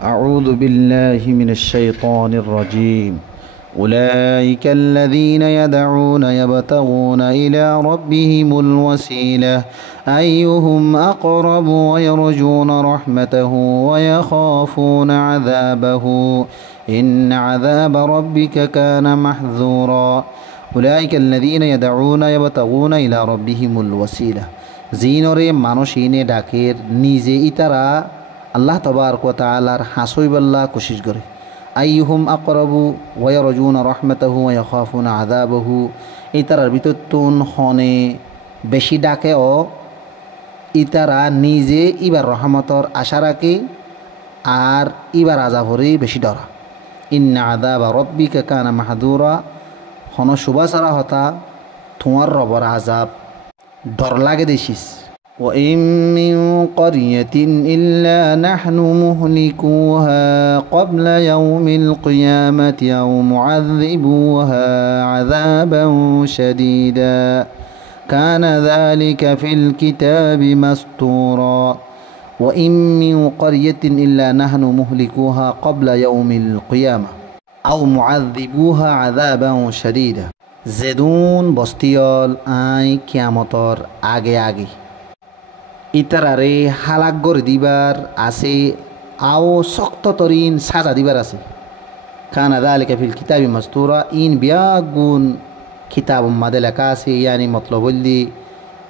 أعوذ بالله من الشيطان الرجيم أولئك الذين يدعون يبتغون إلى ربهم الوسيلة أيهم أقرب ويرجون رحمته ويخافون عذابه إن عذاب ربك كان محذورا أولئك الذين يدعون يبتغون إلى ربهم الوسيلة জিনরে মানুষিনে ডাকের নিজে ইতারা আল্লাহ তবারক ওয়া তাআলার হাসইবাল্লাহ কোশিশ করে আইয়ুহুম আকরাবু ওয়া ইয়ারজুনা রাহমাতাহু ওয়া ইয়াখাফুনা আযাবাহু ইতারার ভিতরতুন হনে বেশি ডাকে ও ইতারা নিজে ইবার রহমতর আশা রাখে আর ইবার আযাবরে বেশি ডরা ইন্না আযাবা রাব্বিকা কানা মাহযুরা হন সুবাসারা হতা তোমার রবর আযাব ডর লাগে দেখিস وإن من قرية إلا نحن مهلكوها قبل يوم القيامة أو معذبوها عذابا شديدا كان ذلك في الكتاب مسطورا وإن من قرية إلا نحن مهلكوها قبل يوم القيامة أو معذبوها عذابا شديدا জেদুন বস্তিয়ল আই কিয়ামতর আগে আগে ইতারারে হালাক করে দিবার আছে আও শক্ততরিন সাজা দিবার আছে কানা যালিকা ফিল কিতাবি মাসতুরা ইন বিয়াগুন কিতাব মাদে লেখা আছে ইয়ানি মতলব হইলি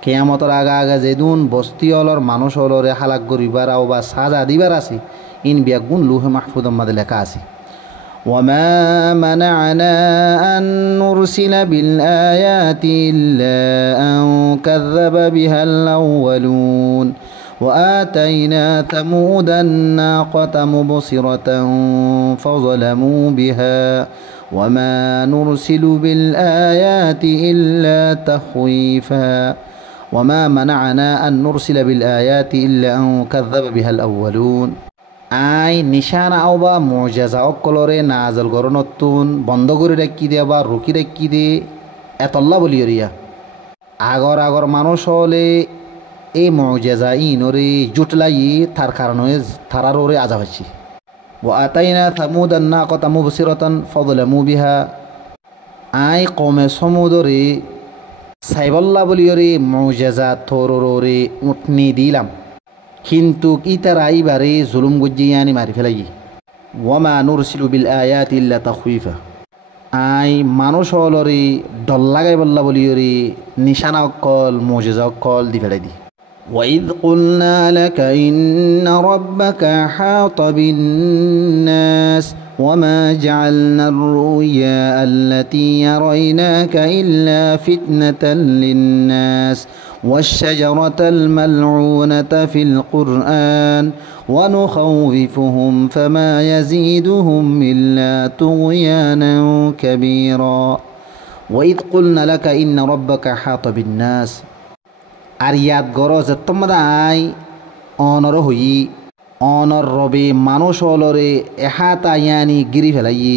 কিয়ামতর আগা আগা জেদুন বস্তিয়লর মানুষ হলরে হালাক করিবার আও বা সাজা দিবার আছে ইন বিয়াগুন লৌহে মাহফুজ মাদে লেখা আছে وما منعنا أن نرسل بالآيات إلا أن كذب بها الأولون وآتينا ثمود الناقة مبصرة فظلموا بها وما نرسل بالآيات إلا تخويفا وما منعنا أن نرسل بالآيات إلا أن كذب بها الأولون আই নিশানা আওবা মুজাজা অকলরে নাজল গরনতুন বন্ধ করে রাখি দে বা রুকি রাখি দে এতল্লা বলিয়রিয়া আগর আগর মানুষ হলে এই মুজাজা ইনরে জুটলাই তার কারণে তারার ওরে আজাব হচ্ছে ও আতাইনা সামুদান নাকাতা মুবসিরাতান ফাযলামু বিহা আই কমে সমুদরে সাইবল্লা বলিয়রি মুজাজা থররে উঠনি দিলাম কিন্তু ইতারা এইবারে জুলুম গজ্জিয়ানি মারি ফেলাই ওয়ামা নুরসিলু বিল আয়াতি ইল্লা তাখউইফা আই মানুষ হলরে ডল লাগাই বল্লা বলিয়রে নিশানা অকল মুজিজা অকল দি ফেলাই দি وإذ قلنا لك إن ربك أحاط بالناس وما جعلنا الرؤيا التي يريناك إلا فتنة للناس والشجرة الملعونة في القرآن ونخوفهم فما يزيدهم إلا طغيانا كبيرا وإذ قلنا لك إن ربك أحاط بالناس আরিয়াত গরজ তোমরাই অনর হই অনর রবে মানুষ হলরে এহাতা ইয়ানি গিরি ফেলাই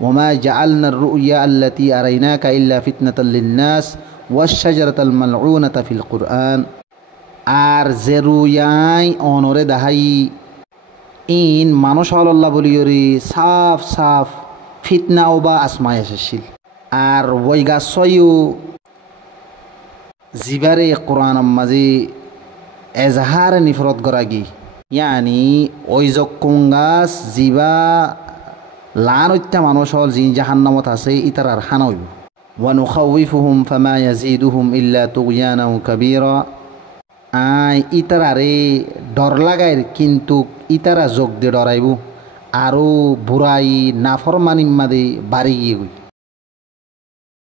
ওমা জাআলনা রুইয়া আল্লাতী আরাইনাকা ইল্লা ফিতনাতাল লিন্নাস ওয়াশ-শাজারাতাল মালউনাতা ফিল কুরআন আর জেরুয়াই অনরে দাহাই ইন মানুষ হল্লাহ বলিয়রি সাফ সাফ ফিতনা ওবা আসমায় এসেছিল আর ওই গাছয়ু জিবারে কোরআন মাঝে এজাহার নিফরত গরাগি ইয়ানি ওই যকুন গাছ জিবা লান হত্যা মানুষ হল যি জাহান্নামত আছে ইতারার হানা হইব ওয়ানুখাউইফুহুম ফামা ইয়াজিদুহুম ইল্লা তুগয়ানাও কাবীরা আই ইতারারে ডর লাগাইর কিন্তু ইতারা যোগ দিয়ে ডরাইব আরও বুড়াই নাফরমানির মাদে বাড়ি গিয়ে